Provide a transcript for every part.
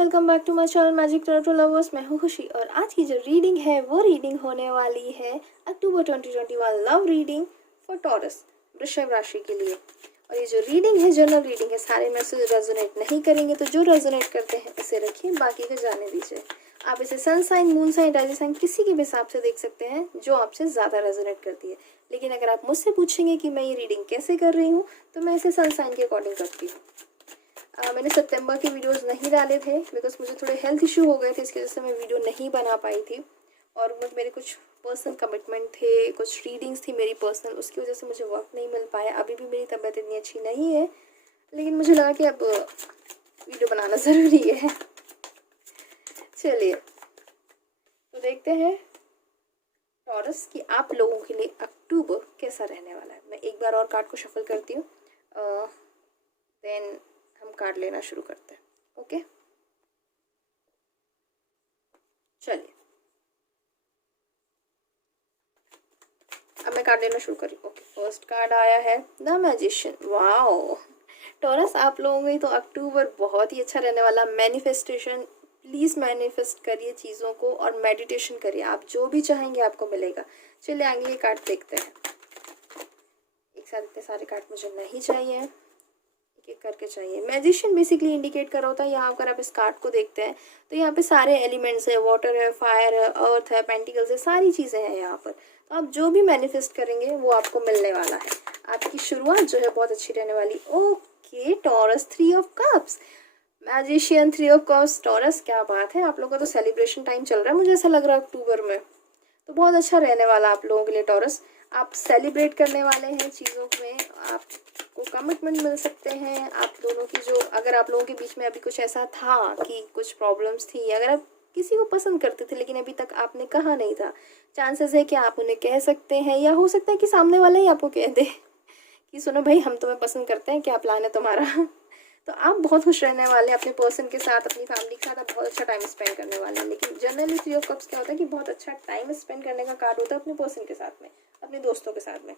Welcome back to my channel magic tarot lovers. मैं हूँ खुशी और आज की जो रीडिंग है वो रीडिंग होने वाली है अक्टूबर 2021 लव रीडिंग फॉर टॉरस, वृषभ राशि के लिए। और ये जो रीडिंग है जनरल रीडिंग है, सारे मैसेज रेजोनेट नहीं करेंगे, तो जो रेजोनेट करते हैं इसे रखिए, बाकी को जाने दीजिए। आप इसे sun sign, moon sign, rising sign किसी के भी हिसाब से देख सकते हैं जो आपसे ज़्यादा रेजोनेट करती है। लेकिन अगर आप मुझसे पूछेंगे कि मैं ये रीडिंग कैसे कर रही हूँ, तो मैं इसे सन साइन के अकॉर्डिंग करती हूँ। मैंने सितंबर के वीडियोस नहीं डाले थे बिकॉज मुझे थोड़े हेल्थ इशू हो गए थे, इसकी वजह से मैं वीडियो नहीं बना पाई थी। और मेरे कुछ पर्सनल कमिटमेंट थे, कुछ रीडिंग्स थी मेरी पर्सनल, उसकी वजह से मुझे वक्त नहीं मिल पाया। अभी भी मेरी तबीयत इतनी अच्छी नहीं है, लेकिन मुझे लगा कि अब वीडियो बनाना ज़रूरी है। चलिए तो देखते हैं टॉरस कि आप लोगों के लिए अक्टूबर कैसा रहने वाला है। मैं एक बार और कार्ड को शफल करती हूँ, देन हम कार्ड लेना शुरू करते हैं। ओके चलिए, अब मैं कार्ड लेना शुरू कर रही हूँ। ओके, फर्स्ट कार्ड आया है द मैजिशियन। वाओ टॉरस, आप लोगों के तो अक्टूबर बहुत ही अच्छा रहने वाला। मैनिफेस्टेशन, प्लीज़ मैनिफेस्ट करिए चीज़ों को और मेडिटेशन करिए, आप जो भी चाहेंगे आपको मिलेगा। चलिए आगे ये कार्ड देखते हैं। एक साथ इतने सारे कार्ड मुझे नहीं चाहिए, एक एक करके चाहिए। मैजिशियन बेसिकली इंडिकेट कर रहा होता है, यहाँ अगर आप इस कार्ड को देखते हैं तो यहाँ पे सारे एलिमेंट्स है, वाटर है, फायर है, अर्थ है, पेंटिकल्स है, सारी चीज़ें हैं यहाँ पर। तो आप जो भी मैनिफेस्ट करेंगे वो आपको मिलने वाला है। आपकी शुरुआत जो है बहुत अच्छी रहने वाली। Okay taurus, 3 of cups, magician, 3 of cups. Taurus क्या बात है, आप लोगों का तो सेलिब्रेशन टाइम चल रहा है, मुझे ऐसा लग रहा है अक्टूबर में, तो बहुत अच्छा रहने वाला आप लोगों के लिए टॉरस। आप सेलिब्रेट करने वाले हैं चीज़ों में, आपको कमिटमेंट मिल सकते हैं। आप दोनों की जो, अगर आप लोगों के बीच में अभी कुछ ऐसा था कि कुछ प्रॉब्लम्स थी, अगर आप किसी को पसंद करते थे लेकिन अभी तक आपने कहा नहीं था, चांसेस है कि आप उन्हें कह सकते हैं, या हो सकता है कि सामने वाला ही आपको कह दे कि सुनो भाई, हम तुम्हें पसंद करते हैं, क्या प्लान है तुम्हारा। तो आप बहुत खुश रहने वाले हैं अपने पर्सन के साथ, अपनी फैमिली के साथ आप बहुत अच्छा टाइम स्पेंड करने वाले हैं। लेकिन जनरली 3 ऑफ कप्स क्या होता है कि बहुत अच्छा टाइम स्पेंड करने का कार्ड होता है अपने पर्सन के साथ में, अपने दोस्तों के साथ में।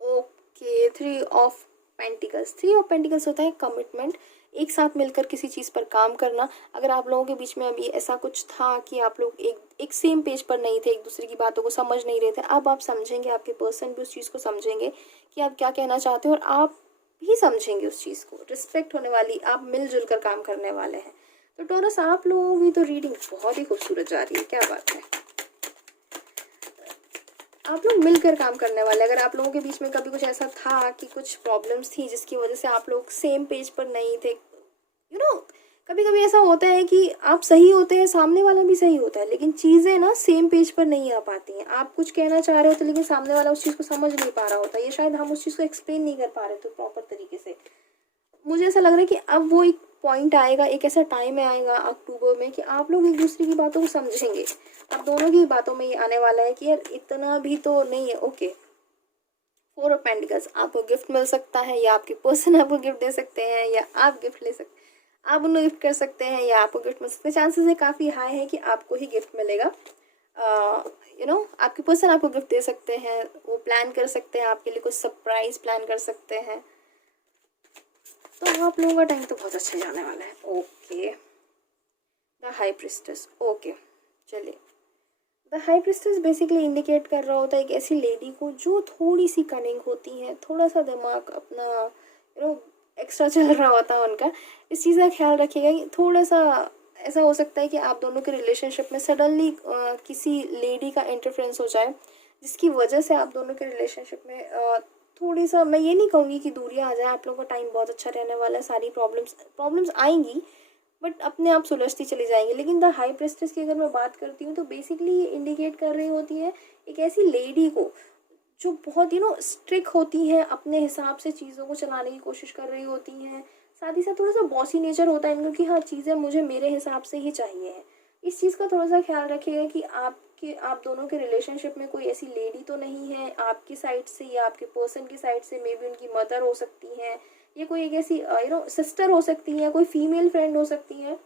Okay, 3 of pentacles, 3 of pentacles होता है कमिटमेंट, एक साथ मिलकर किसी चीज़ पर काम करना। अगर आप लोगों के बीच में अभी ऐसा कुछ था कि आप लोग एक सेम पेज पर नहीं थे, एक दूसरे की बातों को समझ नहीं रहे थे, अब आप समझेंगे, आपके पर्सन भी उस चीज़ को समझेंगे कि आप क्या कहना चाहते हो, और आप भी समझेंगे उस चीज़ को। रिस्पेक्ट होने वाली, आप मिलजुल कर काम करने वाले हैं। तो टॉरस, आप लोगों की तो रीडिंग बहुत ही खूबसूरत जा रही है, क्या बात है। आप लोग मिलकर काम करने वाले। अगर आप लोगों के बीच में कभी कुछ ऐसा था कि कुछ प्रॉब्लम्स थी जिसकी वजह से आप लोग सेम पेज पर नहीं थे, कभी कभी ऐसा होता है कि आप सही होते हैं, सामने वाला भी सही होता है, लेकिन चीज़ें ना सेम पेज पर नहीं आ पाती हैं। आप कुछ कहना चाह रहे होते लेकिन सामने वाला उस चीज़ को समझ नहीं पा रहा होता, ये शायद हम उस चीज़ को एक्सप्लेन नहीं कर पा रहे थे प्रॉपर तरीके से। मुझे ऐसा लग रहा है कि अब वो एक पॉइंट आएगा, एक ऐसा टाइम आएगा अक्टूबर में कि आप लोग एक दूसरे की बातों को समझेंगे। अब दोनों की बातों में ये आने वाला है कि यार इतना भी तो नहीं है। ओके, 4 ऑफ पेंटिकल्स, आपको गिफ्ट मिल सकता है, या आपके पर्सन आपको गिफ्ट दे सकते हैं, या आप गिफ्ट ले सकते, आप उन्हें गिफ्ट कर सकते हैं, या आपको गिफ्ट मिल सकते हैं। चांसेस है काफ़ी हाई है कि आपको ही गिफ्ट मिलेगा। आपके पर्सन आपको गिफ्ट दे सकते हैं, वो प्लान कर सकते हैं आपके लिए कुछ सरप्राइज प्लान कर सकते हैं। तो आप लोगों का टाइम तो बहुत अच्छा जाने वाला है। Okay, the high priestess. Okay चलिए, the high priestess basically indicate कर रहा होता है एक ऐसी लेडी को जो थोड़ी सी कनिंग होती है, थोड़ा सा दिमाग अपना एक्स्ट्रा चल रहा होता है उनका। इस चीज़ का ख्याल रखिएगा कि थोड़ा सा ऐसा हो सकता है कि आप दोनों के रिलेशनशिप में सडनली किसी लेडी का इंटरफेरेंस हो जाए, जिसकी वजह से आप दोनों के रिलेशनशिप में थोड़ी सा, मैं ये नहीं कहूँगी कि दूरियाँ आ जाए। आप लोगों का टाइम बहुत अच्छा रहने वाला है, सारी प्रॉब्लम्स आएंगी बट अपने आप सुलझती चली जाएंगी। लेकिन द हाई प्रेस्टेस की अगर मैं बात करती हूँ तो बेसिकली ये इंडिकेट कर रही होती है एक ऐसी लेडी को जो बहुत स्ट्रिक्ट होती हैं, अपने हिसाब से चीज़ों को चलाने की कोशिश कर रही होती हैं। साथ ही साथ थोड़ा सा बॉसी नेचर होता है इनका कि हाँ, चीज़ें मुझे मेरे हिसाब से ही चाहिए है। इस चीज़ का थोड़ा सा ख्याल रखिएगा कि आप दोनों के रिलेशनशिप में कोई ऐसी लेडी तो नहीं है आपकी साइड से, या आपके पर्सन की साइड से मे बी उनकी मदर हो सकती हैं, या कोई एक ऐसी सिस्टर हो सकती है, कोई फीमेल फ्रेंड हो सकती है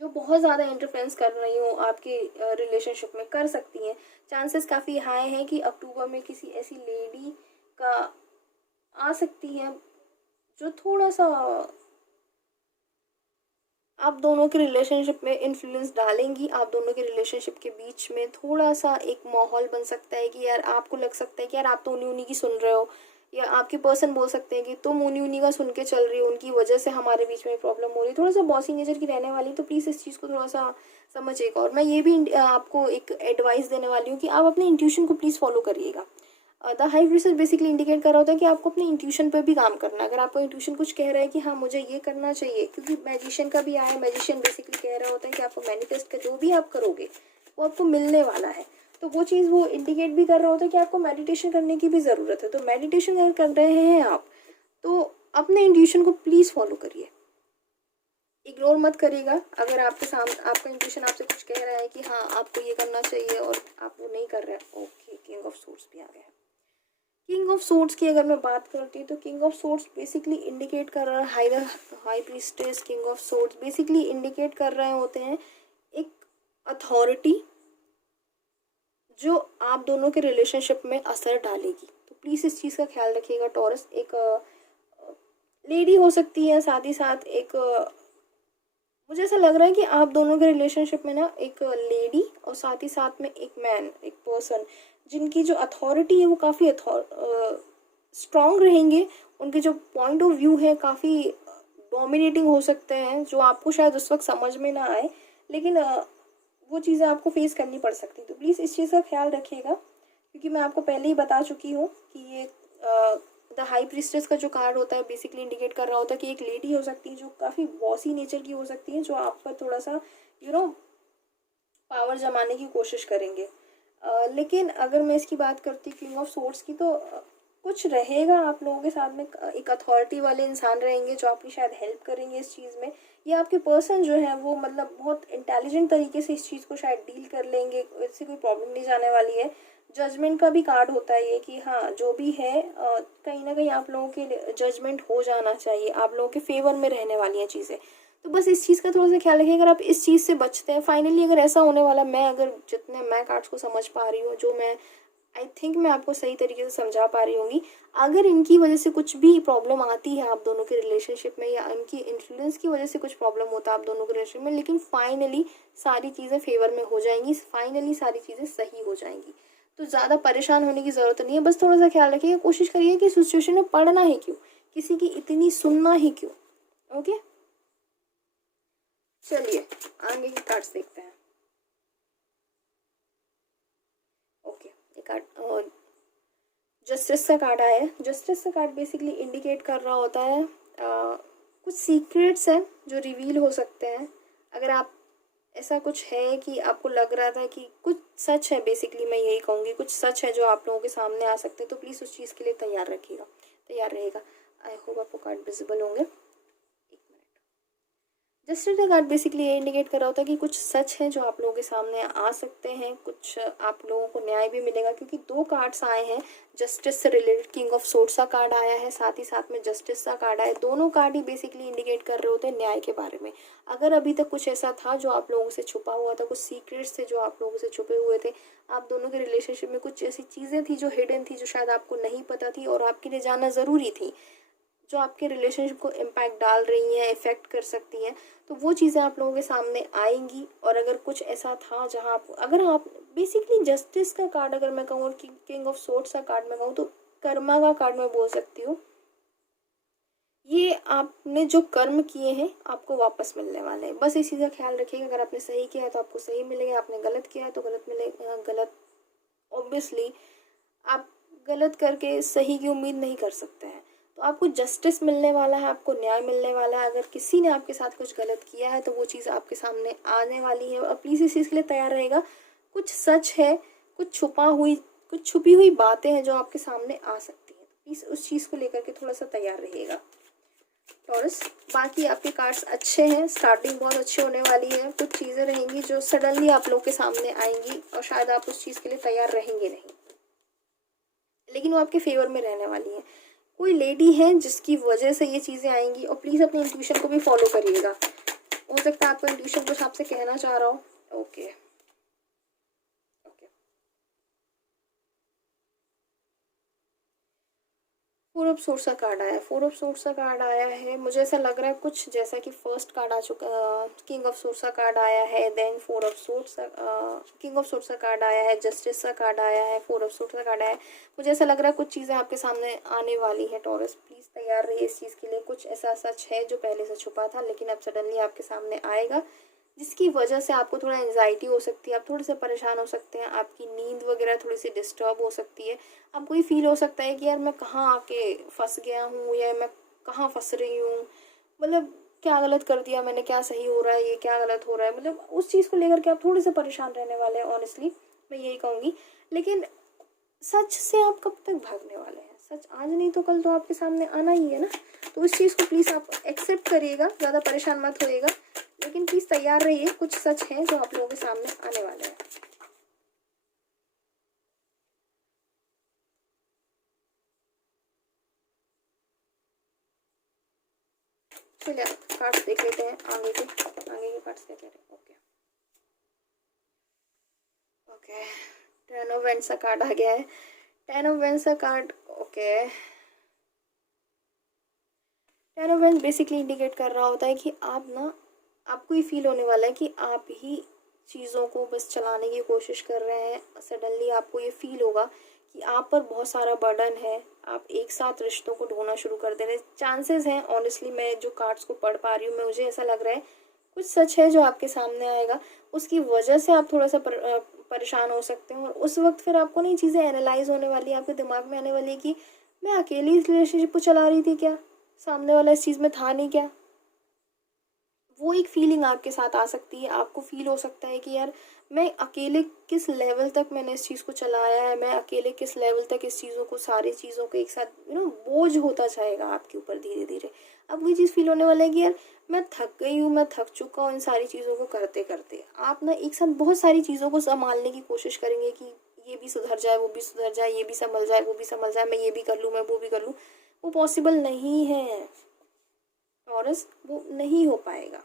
जो बहुत ज़्यादा इंटरफेरेंस कर रही हो आपके रिलेशनशिप में, कर सकती हैं। चांसेस काफ़ी हाई हैं कि अक्टूबर में किसी ऐसी लेडी का आ सकती है जो थोड़ा सा आप दोनों के रिलेशनशिप में इन्फ्लुएंस डालेंगी, आप दोनों के रिलेशनशिप के बीच में थोड़ा सा एक माहौल बन सकता है कि यार आपको लग सकता है कि यार आप तो उन्हीं उन्हीं की सुन रहे हो, या आपके पर्सन बोल सकते हैं कि तुम उन्हीं उन्हीं का सुन के चल रही हो, उनकी वजह से हमारे बीच में प्रॉब्लम हो रही है, थोड़ा सा बॉसी नेचर की रहने वाली। तो प्लीज़ इस चीज़ को थोड़ा सा समझिएगा। और मैं ये भी आपको एक एडवाइस देने वाली हूँ कि आप अपने इंट्यूशन को प्लीज़ फॉलो करिएगा। The high priestess basically indicate कर रहा होता है कि आपको अपने इंट्यूशन पर भी काम करना है। अगर आपको इंट्यूशन कुछ कह रहा है कि हाँ मुझे ये करना चाहिए, क्योंकि मैजिशियन का भी आया, मैजिशियन बेसिकली कह रहा होता है कि आपको मैनिफेस्ट कर जो भी आप करोगे वो आपको मिलने वाला है। तो वो चीज़ वो इंडिकेट भी कर रहा होता है कि आपको मेडिटेशन करने की भी ज़रूरत है। तो मेडिटेशन अगर कर रहे हैं आप, तो अपने इंट्यूशन को प्लीज़ फॉलो करिए, इग्नोर मत करिएगा। अगर आपके सामने आपका इंट्यूशन आपसे कुछ कह रहा है कि हाँ आपको ये करना चाहिए और आप वो नहीं कर रहे हैं, ओके, किंग ऑफ सोर्ड्स भी आ गया है। किंग ऑफ सोर्ड्स की अगर मैं बात करती हूँ तो king of swords basically indicate कर रहा है, high priestess, king of swords basically indicate कर रहे होते हैं एक अथॉरिटी जो आप दोनों के रिलेशनशिप में असर डालेगी। तो प्लीज़ इस चीज़ का ख्याल रखिएगा टॉरस। एक लेडी हो सकती है, साथ ही साथ एक मुझे ऐसा लग रहा है कि आप दोनों के रिलेशनशिप में ना एक लेडी और साथ ही साथ में एक मैन, एक पर्सन, जिनकी जो अथॉरिटी है वो काफ़ी स्ट्रॉन्ग रहेंगे। उनके जो पॉइंट ऑफ व्यू है काफ़ी डोमिनेटिंग हो सकते हैं, जो आपको शायद उस वक्त समझ में ना आए, लेकिन वो चीज़ें आपको फेस करनी पड़ सकती। तो प्लीज़ इस चीज़ का ख्याल रखिएगा, क्योंकि मैं आपको पहले ही बता चुकी हूँ कि ये द हाई प्रीस्टेस का जो कार्ड होता है बेसिकली इंडिकेट कर रहा होता है कि एक लेडी हो सकती है जो काफ़ी बॉसी नेचर की हो सकती है, जो आप पर थोड़ा सा पावर जमाने की कोशिश करेंगे। लेकिन अगर मैं इसकी बात करती किंग ऑफ सोर्ड्स की, तो कुछ रहेगा आप लोगों के साथ में, एक अथॉरिटी वाले इंसान रहेंगे जो आपकी शायद हेल्प करेंगे इस चीज़ में, या आपके पर्सन जो है वो मतलब बहुत इंटेलिजेंट तरीके से इस चीज़ को शायद डील कर लेंगे, इससे कोई प्रॉब्लम नहीं जाने वाली है। जजमेंट का भी कार्ड होता है ये कि हाँ जो भी है कहीं ना कहीं आप लोगों के जजमेंट हो जाना चाहिए, आप लोगों के फेवर में रहने वाली हैं चीज़ें। तो बस इस चीज़ का थोड़ा सा ख्याल रखिए। अगर आप इस चीज़ से बचते हैं, फाइनली अगर ऐसा होने वाला, मैं अगर जितने मैं कार्ड्स को समझ पा रही हूँ, जो मैं आई थिंक मैं आपको सही तरीके से समझा पा रही होंगी, अगर इनकी वजह से कुछ भी प्रॉब्लम आती है आप दोनों के रिलेशनशिप में, या इनकी इन्फ्लुएंस की वजह से कुछ प्रॉब्लम होता है आप दोनों के रिलेशनशिप में, लेकिन फाइनली सारी चीज़ें फेवर में हो जाएंगी, फाइनली सारी चीज़ें सही हो जाएंगी। तो ज़्यादा परेशान होने की ज़रूरत नहीं है, बस थोड़ा सा ख्याल रखिए, कोशिश करिए कि सिचुएशन में पढ़ना ही क्यों, किसी की इतनी सुनना ही क्यों। ओके, चलिए आगे के कार्ड्स देखते हैं। ओके, एक कार्ड जस्टिस का कार्ड आया है। जस्टिस का कार्ड बेसिकली इंडिकेट कर रहा होता है कुछ सीक्रेट्स हैं जो रिवील हो सकते हैं। अगर आप ऐसा कुछ है कि आपको लग रहा था कि कुछ सच है, बेसिकली मैं यही कहूँगी कुछ सच है जो आप लोगों के सामने आ सकते हैं, तो प्लीज़ उस चीज़ के लिए तैयार रखिएगा, तैयार रहेगा। आई होप आपको कार्ड विजिबल होंगे। जस्टिस का कार्ड बेसिकली ये इंडिकेट कर रहा होता है कि कुछ सच है जो आप लोगों के सामने आ सकते हैं, कुछ आप लोगों को न्याय भी मिलेगा, क्योंकि दो कार्ड्स आए हैं जस्टिस से रिलेटेड। किंग ऑफ सोर्ड्स का कार्ड आया है, साथ ही साथ में जस्टिस का कार्ड आया है। दोनों कार्ड ही बेसिकली इंडिकेट कर रहे होते हैं न्याय के बारे में। अगर अभी तक कुछ ऐसा था जो आप लोगों से छुपा हुआ था, कुछ सीक्रेट्स थे जो आप लोगों से छुपे हुए थे, आप दोनों के रिलेशनशिप में कुछ ऐसी चीज़ें थी जो हिडन थी, जो शायद आपको नहीं पता थी और आपके लिए जानना ज़रूरी थी, जो आपके रिलेशनशिप को इम्पैक्ट डाल रही हैं, इफ़ेक्ट कर सकती हैं, तो वो चीज़ें आप लोगों के सामने आएंगी। और अगर कुछ ऐसा था जहाँ आप, अगर आप बेसिकली जस्टिस का कार्ड अगर मैं कहूँ और किंग ऑफ सोर्ड्स का कार्ड मैं कहूँ, तो कर्मा का कार्ड मैं बोल सकती हूँ। ये आपने जो कर्म किए हैं आपको वापस मिलने वाले हैं, बस इसी का ख्याल रखिएगा। अगर आपने सही किया है तो आपको सही मिलेगा, आपने गलत किया है तो गलत मिलेगा। गलत ऑब्वियसली आप गलत करके सही की उम्मीद नहीं कर सकते हैं, तो आपको जस्टिस मिलने वाला है, आपको न्याय मिलने वाला है। अगर किसी ने आपके साथ कुछ गलत किया है तो वो चीज़ आपके सामने आने वाली है, और प्लीज़ इस चीज़ के लिए तैयार रहेगा। कुछ सच है, कुछ छुपी हुई बातें हैं जो आपके सामने आ सकती हैं, प्लीज़ उस चीज़ को लेकर के थोड़ा सा तैयार रहिएगा टॉरस। बाकी आपके कार्ड्स अच्छे हैं, स्टार्टिंग बहुत अच्छी होने वाली है। कुछ चीज़ें रहेंगी जो सडनली आप लोग के सामने आएंगी और शायद आप उस चीज़ के लिए तैयार रहेंगे नहीं, लेकिन वो आपके फेवर में रहने वाली है। कोई लेडी है जिसकी वजह से ये चीज़ें आएंगी, और प्लीज़ अपने इंट्यूशन को भी फॉलो करिएगा। हो सकता है आपका इंट्यूशन कुछ आपसे कहना चाह रहा हो। Okay okay, four of swords का कार्ड आया है, फोर ऑफ सोर्स का कार्ड आया है। मुझे ऐसा लग रहा है कुछ जैसा कि फर्स्ट कार्ड आ चुका, किंग ऑफ सोर्स का कार्ड आया है, then four of swords, king of swords का कार्ड आया है, जस्टिस का कार्ड आया है, फोर ऑफ सोर्स का कार्ड आया है। मुझे ऐसा लग रहा है कुछ चीज़ें आपके सामने आने वाली है टॉरस, प्लीज़ तैयार रहिए इस चीज़ के लिए। कुछ ऐसा सच है जो पहले से छुपा था लेकिन अब सडनली आपके सामने आएगा, जिसकी वजह से आपको थोड़ा एंजाइटी हो सकती है, आप थोड़े से परेशान हो सकते हैं, आपकी नींद वगैरह थोड़ी सी डिस्टर्ब हो सकती है। आपको ये फील हो सकता है कि यार मैं कहाँ आके फंस गया हूँ या मैं कहाँ फंस रही हूँ, मतलब क्या गलत कर दिया मैंने, क्या सही हो रहा है, ये क्या गलत हो रहा है, मतलब उस चीज़ को लेकर के आप थोड़े से परेशान रहने वाले हैं ऑनेस्टली, मैं यही कहूँगी। लेकिन सच से आप कब तक भागने वाले हैं? सच आज नहीं तो कल तो आपके सामने आना ही है ना। तो इस चीज़ को प्लीज़ आप एक्सेप्ट करिएगा, ज़्यादा परेशान मत होइएगा, लेकिन प्लीज़ तैयार रहिए, कुछ सच है जो आप लोगों के सामने आने वाला है। चलिए कार्ड्स देख लेते हैं, आगे के कार्ड्स क्या कह रहे हैं। Okay okay, ten of vents का कार्ड आ गया है, टेन ऑफ वेंट्स का card. Okay, ten of vents basically indicate कर रहा होता है कि आप ना, आपको ये फील होने वाला है कि आप ही चीज़ों को बस चलाने की कोशिश कर रहे हैं। सडनली आपको ये फील होगा कि आप पर बहुत सारा बर्डन है, आप एक साथ रिश्तों को ढोना शुरू कर दे रहे हैं। चांसेस हैं ऑनेस्टली, मैं जो कार्ड्स को पढ़ पा रही हूँ, मैं मुझे ऐसा लग रहा है कुछ सच है जो आपके सामने आएगा, उसकी वजह से आप थोड़ा सा परेशान हो सकते हैं। और उस वक्त फिर आपको नई चीज़ें एनालाइज होने वाली है, आपके दिमाग में आने वाली है कि मैं अकेली इस रिलेशनशिप को चला रही थी क्या, सामने वाला इस चीज़ में था नहीं क्या। वो एक फीलिंग आपके साथ आ सकती है, आपको फील हो सकता है कि यार मैं अकेले किस लेवल तक मैंने इस चीज़ को चलाया है, मैं अकेले किस लेवल तक इस चीज़ों को, सारी चीज़ों को एक साथ बोझ होता जाएगा आपके ऊपर धीरे धीरे। अब वही चीज़ फील होने वाला है कि यार मैं थक गई हूँ, मैं थक चुका हूँ इन सारी चीज़ों को करते करते। आप ना एक साथ बहुत सारी चीज़ों को संभालने की कोशिश करेंगे कि ये भी सुधर जाए, वो भी सुधर जाए, ये भी संभल जाए, वो भी संभल जाए, मैं ये भी कर लूँ, मैं वो भी कर लूँ। वो पॉसिबल नहीं है टॉरस, वो नहीं हो पाएगा।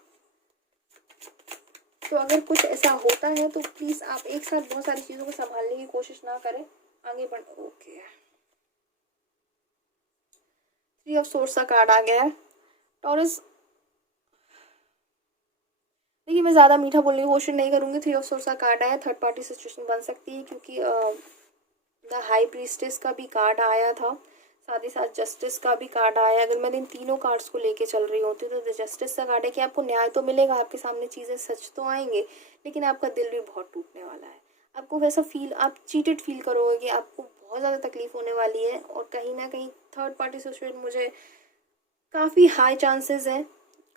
तो अगर कुछ ऐसा होता है तो प्लीज़ आप एक साथ बहुत सारी चीज़ों को संभालने की कोशिश ना करें, आगे बढ़। ओके, थ्री ऑफ सोर्स का कार्ड आ गया है टॉरस। देखिए मैं ज़्यादा मीठा बोलने की कोशिश नहीं करूँगी, थ्री ऑफ सोर्स का कार्ड आया, थर्ड पार्टी सिचुएशन बन सकती है क्योंकि द हाई प्रीस्टेस का भी कार्ड आया था, साथ ही साथ जस्टिस का भी कार्ड आया। अगर मैं इन तीनों कार्ड्स को लेके चल रही होती तो जस्टिस का कार्ड है कि आपको न्याय तो मिलेगा, आपके सामने चीज़ें सच तो आएंगे, लेकिन आपका दिल भी बहुत टूटने वाला है। आपको वैसा फील, आप चीटेड फील करोगे कि आपको बहुत ज़्यादा तकलीफ होने वाली है। और कहीं ना कहीं थर्ड पार्टी सिचुएशन, मुझे काफ़ी हाई चांसेस हैं,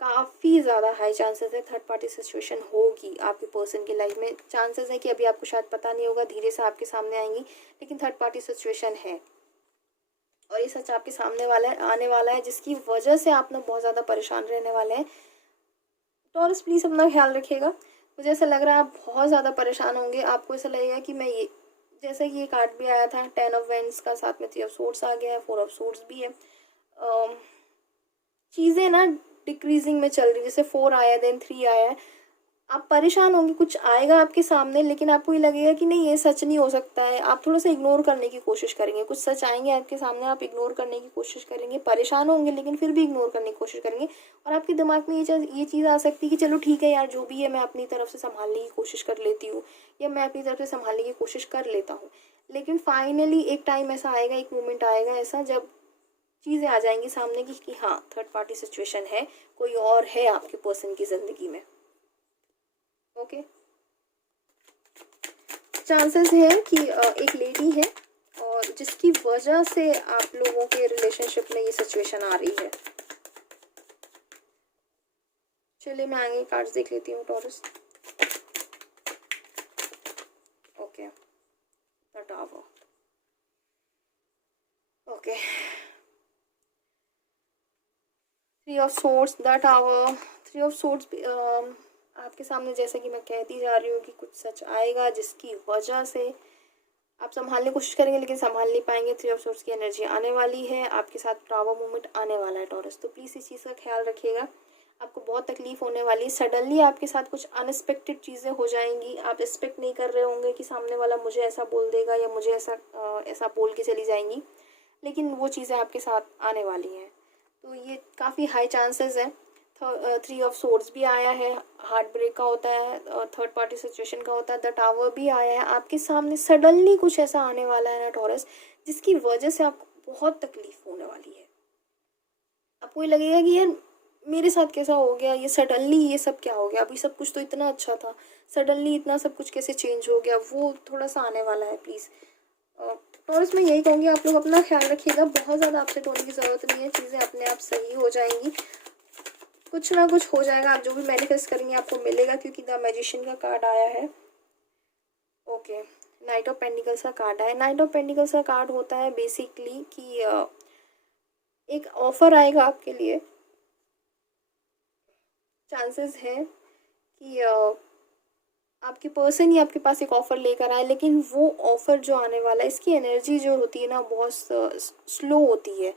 काफ़ी ज़्यादा हाई चांसेस है थर्ड पार्टी सिचुएशन होगी आपके पर्सन की लाइफ में। चांसेस है कि अभी आपको शायद पता नहीं होगा, धीरे से आपके सामने आएंगी, लेकिन थर्ड पार्टी सिचुएशन है और ये सच आपके सामने वाला है, आने वाला है, जिसकी वजह से आप ना बहुत ज़्यादा परेशान रहने वाले हैं। टॉरस प्लीज़ अपना ख्याल रखिएगा। मुझे ऐसा लग रहा है आप बहुत ज़्यादा परेशान होंगे, आपको ऐसा लगेगा कि मैं ये, जैसे कि ये कार्ड भी आया था टेन ऑफ वेंट्स का, साथ में थ्री ऑफ सोर्ड्स आ गया है, फोर ऑफ सोर्ड्स भी है। चीज़ें ना डिक्रीजिंग में चल रही, जैसे फोर आया देन थ्री आया है। आप परेशान होंगे, कुछ आएगा आपके सामने लेकिन आपको ये लगेगा कि नहीं ये सच नहीं हो सकता है, आप थोड़ा सा इग्नोर करने की कोशिश करेंगे। कुछ सच आएंगे आपके सामने, आप इग्नोर करने की कोशिश करेंगे, परेशान होंगे लेकिन फिर भी इग्नोर करने की कोशिश करेंगे। और आपके दिमाग में ये चीज़ आ सकती है कि चलो ठीक है यार, जो भी है मैं अपनी तरफ से संभालने की कोशिश कर लेती हूँ, या मैं अपनी तरफ से संभालने की कोशिश कर लेता हूँ। लेकिन फाइनली एक टाइम ऐसा आएगा, एक मोमेंट आएगा ऐसा, जब चीज़ें आ जाएंगी सामने कि हाँ थर्ड पार्टी सिचुएशन है, कोई और है आपके पर्सन की ज़िंदगी में। ओके, चांसेस है कि एक लेडी है और जिसकी वजह से आप लोगों के रिलेशनशिप में ये सिचुएशन आ रही है। चलिए मैं आगे कार्ड्स देख लेती हूँ taurus. Okay, the tower. Okay, three of swords, the tower, three of swords. आपके सामने जैसे कि मैं कहती जा रही हूँ कि कुछ सच आएगा जिसकी वजह से आप संभालने की कोशिश करेंगे लेकिन संभाल नहीं पाएंगे। थ्री ऑफ सोर्ड्स की एनर्जी आने वाली है, आपके साथ टावर मूवमेंट आने वाला है टॉरस, तो प्लीज़ इस चीज़ का ख्याल रखिएगा। आपको बहुत तकलीफ होने वाली है, सडनली आपके साथ कुछ अनएक्सपेक्टेड चीज़ें हो जाएंगी। आप एक्सपेक्ट नहीं कर रहे होंगे कि सामने वाला मुझे ऐसा बोल देगा या मुझे ऐसा बोल के चली जाएंगी। लेकिन वो चीज़ें आपके साथ आने वाली हैं। तो ये काफ़ी हाई चांसेस है। 3 ऑफ सोर्ड्स भी आया है, हार्ट ब्रेक का होता है, और थर्ड पार्टी सिचुएशन का होता है, द टावर भी आया है। आपके सामने सडनली कुछ ऐसा आने वाला है ना टॉरस, जिसकी वजह से आपको बहुत तकलीफ होने वाली है। आपको ये लगेगा कि यार मेरे साथ कैसा हो गया, ये सडनली ये सब क्या हो गया, अभी सब कुछ तो इतना अच्छा था, सडनली इतना सब कुछ कैसे चेंज हो गया, वो थोड़ा सा आने वाला है प्लीज़। टॉरस मैं यही कहूँगी, आप लोग अपना ख्याल रखिएगा, बहुत ज़्यादा अपसेट होने की ज़रूरत नहीं है, चीज़ें अपने आप सही हो जाएंगी, कुछ ना कुछ हो जाएगा। आप जो भी मैनिफेस्ट करेंगे आपको मिलेगा, क्योंकि द मैजिशियन का कार्ड आया है। ओके, नाइट ऑफ पेंटिकल्स का कार्ड आया। नाइट ऑफ पेंटिकल्स का कार्ड होता है बेसिकली कि एक ऑफर आएगा आपके लिए, चांसेस है कि आपके पर्सन ही आपके पास एक ऑफ़र लेकर आए, लेकिन वो ऑफ़र जो आने वाला है, इसकी एनर्जी जो होती है ना बहुत स्लो होती है।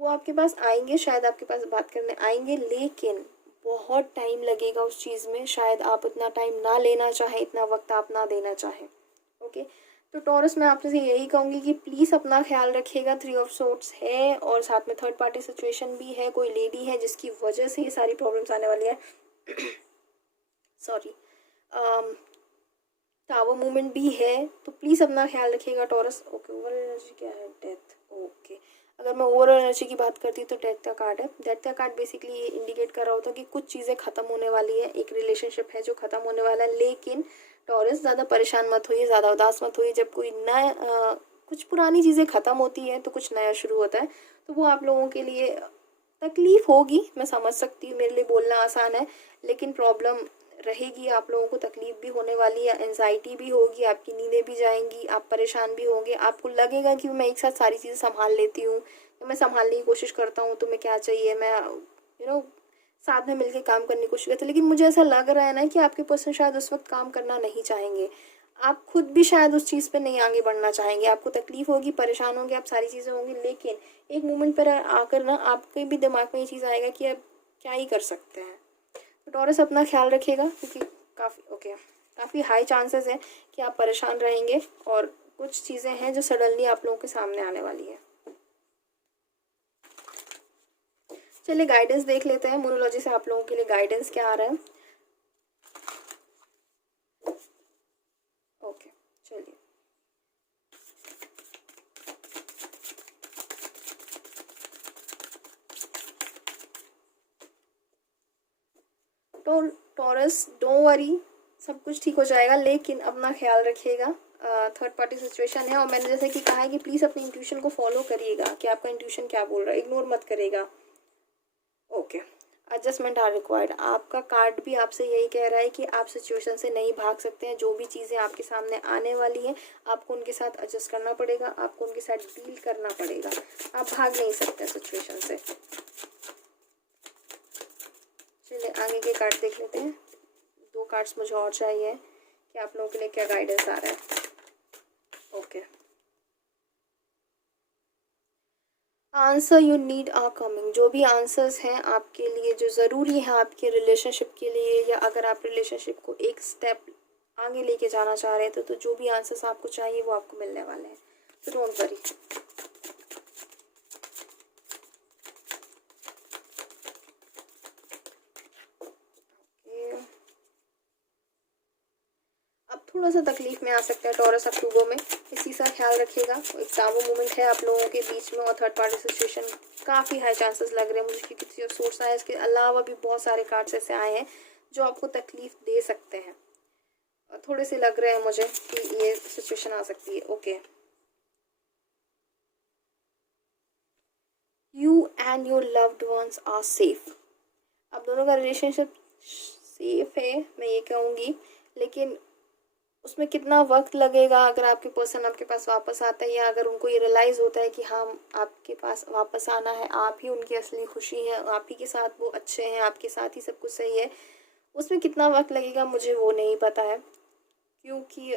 वो आपके पास आएंगे, शायद आपके पास बात करने आएंगे, लेकिन बहुत टाइम लगेगा उस चीज़ में, शायद आप इतना टाइम ना लेना चाहें, इतना वक्त आप ना देना चाहें। ओके, तो टॉरस मैं आपसे यही कहूँगी कि प्लीज़ अपना ख्याल रखिएगा। 3 ऑफ सोर्ड्स है और साथ में थर्ड पार्टी सिचुएशन भी है, कोई लेडी है जिसकी वजह से ये सारी प्रॉब्लम्स आने वाली है। सॉरी, टावर मूवमेंट भी है, तो प्लीज़ अपना ख्याल रखिएगा टॉरस। ओके, ओवर एनर्जी क्या है, डेथ। ओके, अगर मैं ओवर एनर्जी की बात करती हूँ तो डेथ का कार्ड है। डेथ का कार्ड बेसिकली ये इंडिकेट कर रहा होता है कि कुछ चीज़ें ख़त्म होने वाली है, एक रिलेशनशिप है जो ख़त्म होने वाला है, लेकिन टॉरस ज़्यादा परेशान मत होइए, ज़्यादा उदास मत होइए। जब कोई नया कुछ पुरानी चीज़ें ख़त्म होती हैं तो कुछ नया शुरू होता है, तो वो आप लोगों के लिए तकलीफ़ होगी, मैं समझ सकती हूँ, मेरे लिए बोलना आसान है, लेकिन प्रॉब्लम रहेगी, आप लोगों को तकलीफ़ भी होने वाली है, एंजाइटी भी होगी, आपकी नींदें भी जाएंगी, आप परेशान भी होंगे, आपको लगेगा कि मैं एक साथ सारी चीज़ें संभाल लेती हूँ, तो मैं संभालने की कोशिश करता हूँ, तुम्हें क्या चाहिए, मैं साथ में मिलकर काम करने की कोशिश करते हैं। लेकिन मुझे ऐसा लग रहा है ना कि आपके पर्सन शायद उस वक्त काम करना नहीं चाहेंगे, आप खुद भी शायद उस चीज़ पे नहीं आगे बढ़ना चाहेंगे, आपको तकलीफ़ होगी, परेशान होंगे, आप सारी चीज़ें होंगी, लेकिन एक मोमेंट पर आकर ना आपके भी दिमाग में ये चीज़ आएगा कि अब क्या ही कर सकते हैं। तो टॉरस अपना ख्याल रखिएगा, क्योंकि काफ़ी हाई चांसेस हैं कि आप परेशान रहेंगे, और कुछ चीज़ें हैं जो सडनली आप लोगों के सामने आने वाली है। चलिए गाइडेंस देख लेते हैं, मोनोलॉजी से आप लोगों के लिए गाइडेंस क्या आ रहा है। ओके, चलिए तो टॉरस डोंट वरी, सब कुछ ठीक हो जाएगा, लेकिन अपना ख्याल रखिएगा। थर्ड पार्टी सिचुएशन है, और मैंने जैसे कि कहा है कि प्लीज़ अपनी इंट्यूशन को फॉलो करिएगा कि आपका इंट्यूशन क्या बोल रहा है, इग्नोर मत करेगा। ओके, एडजस्टमेंट आर रिक्वायर्ड, आपका कार्ड भी आपसे यही कह रहा है कि आप सिचुएशन से नहीं भाग सकते हैं, जो भी चीज़ें आपके सामने आने वाली हैं आपको उनके साथ एडजस्ट करना पड़ेगा, आपको उनके साथ डील करना पड़ेगा, आप भाग नहीं सकते सिचुएशन से। चलिए आगे के कार्ड देख लेते हैं, 2 कार्ड्स मुझे और चाहिए कि आप लोगों के लिए क्या गाइडेंस आ रहा है। Okay, answer you need are coming, जो भी आंसर्स हैं आपके लिए जो ज़रूरी है आपके रिलेशनशिप के लिए, या अगर आप रिलेशनशिप को एक स्टेप आगे लेके जाना चाह रहे थे, तो जो भी आंसर्स आपको चाहिए वो आपको मिलने वाले हैं, तो डोंट वरी। अब थोड़ा सा तकलीफ में आ सकता है टॉरस अक्टूबर में, इस चीज़ का ख्याल रखिएगा। एक टावर मूवमेंट है आप लोगों के बीच में, और थर्ड पार्टी सिचुएशन काफ़ी हाई चांसेस लग रहे हैं मुझे, क्योंकि किसी सोर्स आया, इसके अलावा भी बहुत सारे कार्ड्स ऐसे आए हैं जो आपको तकलीफ दे सकते हैं, थोड़े से लग रहे हैं मुझे कि ये सिचुएशन आ सकती है। Okay, you and your loved ones are safe, अब दोनों का रिलेशनशिप सेफ है मैं ये कहूँगी, लेकिन उसमें कितना वक्त लगेगा, अगर आपके पर्सन आपके पास वापस आता है, या अगर उनको ये रियलाइज़ होता है कि हाँ आपके पास वापस आना है, आप ही उनकी असली खुशी है, आप ही के साथ वो अच्छे हैं, आपके साथ ही सब कुछ सही है, उसमें कितना वक्त लगेगा मुझे वो नहीं पता है, क्योंकि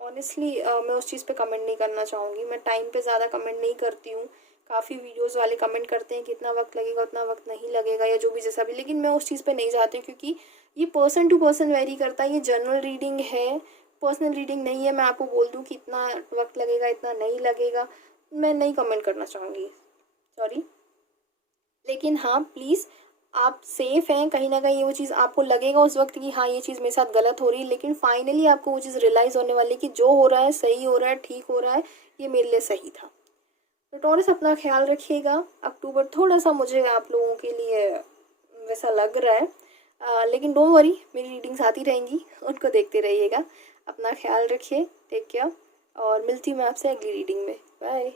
ऑनेस्टली मैं उस चीज़ पे कमेंट नहीं करना चाहूँगी, मैं टाइम पे ज़्यादा कमेंट नहीं करती हूँ। काफ़ी वीडियोस वाले कमेंट करते हैं कि इतना वक्त लगेगा, उतना वक्त नहीं लगेगा, या जो भी जैसा भी, लेकिन मैं उस चीज़ पे नहीं जाती, क्योंकि ये पर्सन टू पर्सन वेरी करता है, ये जनरल रीडिंग है, पर्सनल रीडिंग नहीं है मैं आपको बोल दूँ कि इतना वक्त लगेगा, इतना नहीं लगेगा, मैं नहीं कमेंट करना चाहूँगी, सॉरी। लेकिन हाँ प्लीज़, आप सेफ़ हैं, कहीं ना कहीं वो चीज़ आपको लगेगा उस वक्त कि हाँ ये चीज़ मेरे साथ गलत हो रही है, लेकिन फाइनली आपको वो चीज़ रियलाइज़ होने वाली कि जो हो रहा है सही हो रहा है, ठीक हो रहा है, ये मेरे लिए सही था। तो टॉरस अपना ख्याल रखिएगा। अक्टूबर थोड़ा सा मुझे आप लोगों के लिए वैसा लग रहा है, लेकिन डोंट वरी, मेरी रीडिंग्स आती रहेंगी, उनको देखते रहिएगा। अपना ख्याल रखिए, टेक केयर, और मिलती हूँ मैं आपसे अगली रीडिंग में। बाय।